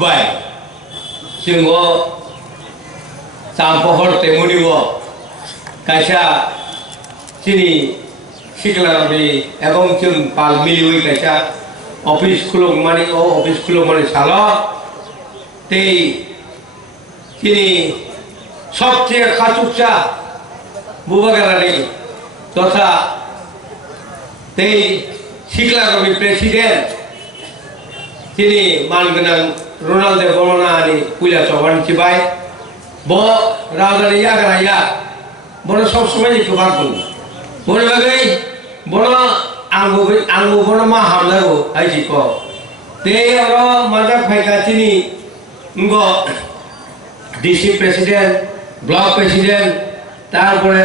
Dubai singo sampohor temuriwo kaisa sini siklarami এবং जों पाल मिलिवै kaisa office khulung mani o office khulung mani salo tei sini সবচেয়ে খাচুকচা বুবাগারানি তথা তেই শিকলারবি president তিনি মানগোনাं Ronaldo বর্মনানি পুইলা চবান চিবাই ব রাজানি ইয়াগারাইয়া বড় সব সময় গোবার বল বড় বাগৈ বড় আঙ্গু বড় মা হামলাগো আইজি ক তেই আর মাজা ফাইকা তিনি গ ডিসি প্রেসিডেন্ট ব্লক প্রেসিডেন্ট তারপরে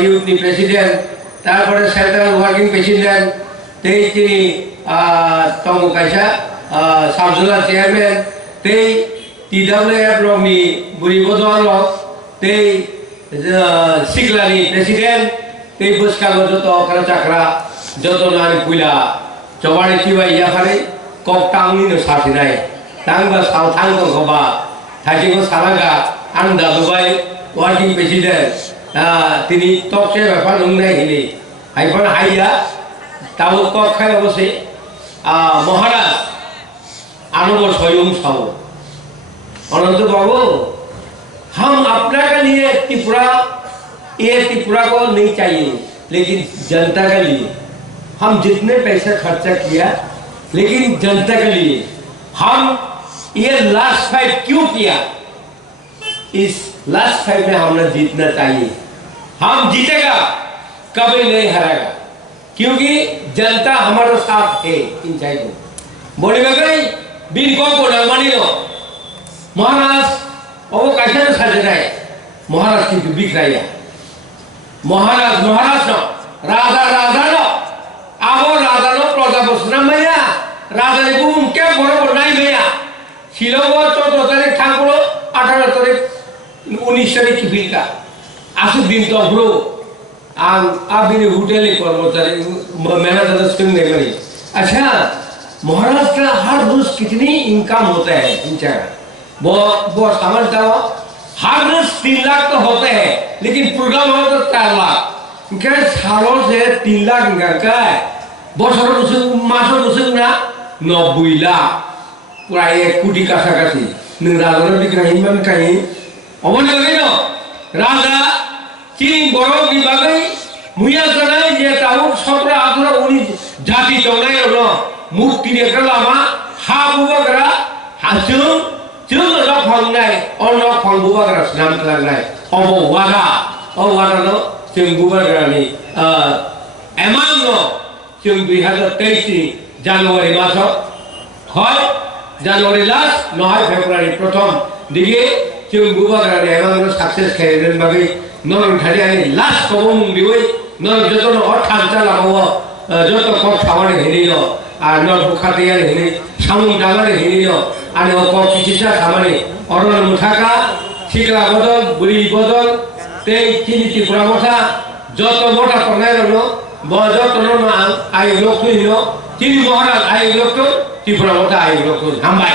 ইউপি প্রেসিডেন্ট তারপরে সেন্ট্রাল ওয়ার্কিং প্রেসিডেন্ট তেই তিনি তঙ্গ কাইসা সাবজুলা চেয়ারম্যান তেই টিডব্লিউএফ রংনি বুড়ি বদল তেই সিকলানি প্রেসিডেন্ট তেই বসকাগো যত অকরা চাকরা যত নানি পুইলা চবাড়ি চিবাই ইয়াখারে কক টাংনি সাথে নাই টাংবা সাও থাঙ্গ গবা থাইজিগো সারাগা আন্দা দুবাই ওয়ার্কিং প্রেসিডেন্ট তিনি তকসে ব্যাপার নংনাই হিনি হাইফান হাইয়া তাও কক খাই অবশ্যই মহারাজ आनंद स्वयं साव अनंत बाबू हम अपना के लिए त्रिपुरा ये त्रिपुरा को नहीं चाहिए लेकिन जनता के लिए हम जितने पैसे खर्चा किया लेकिन जनता के लिए हम ये लास्ट फाइट क्यों किया इस लास्ट फाइट में हमने जीतना चाहिए हम जीतेगा कभी नहीं हारेगा क्योंकि जनता हमारे साथ है इन चाहिए बड़ी बगई बिन को मानी लो महाराज ओ कैसे साजे रहे महाराज की बिक रहा महाराज महाराज नो राजा राजा नो आगो राजा नो प्रजा बसना मैया राजा ने बुम क्या बरोबर नहीं मैया शिलोगो 14 तारीख ठाकुर 18 तारीख 19 तारीख की बिल का आसु दिन तो ब्रो आप भी होटल कर्मचारी मैनेजर स्किम नहीं करी अच्छा महाराज का हर रोज कितनी इनकम होता है इन जगह वो समझता हो हर रोज 3 लाख तो होते हैं लेकिन प्रोग्राम हो तो 4 लाख क्या सालों से 3 लाख इनका क्या है बसर मासों ना 90 लाख पूरा 1 कोटी का सकाशी राजा भी कहीं मन कहीं अमन लगे ना राजा चीन बड़ो की बागई मुया चलाए ये ताऊ सबरा आदरा उन्हीं जाति चौनाई लो मुक्ति देखा लामा हा बुबागरा हाजुम जुम लो फंगनाय और लो फंग बुबागरा नाम तलागनाय अबो वारा नो जों बुबागरा नि एमान नो जों 2023 জানুয়ারি মাস হয় জানুয়ারি লাস্ট নয় ফেব্রুয়ারি প্রথম দিকে जों बुबागरा नि एमान नो सक्सेस खायदेन बागै नरम थारि आनि लास्ट कबम बिवै नरम जतन अठांचा लामाव जत कक सावने हेरियो আর নর খাতিয়ার হেনে সামুন ডাঙারে হেনিও আর অক চিকিৎসা সামানে অরণ মুঠাকা শিকলা বদল বুড়ি বদল তেই চিনিতি পুরামঠা যত মোটা পনাই রনো যত আই লোক চিনি মহারাজ আই লোক ত্রিপুরা মঠা আই লোক হামবাই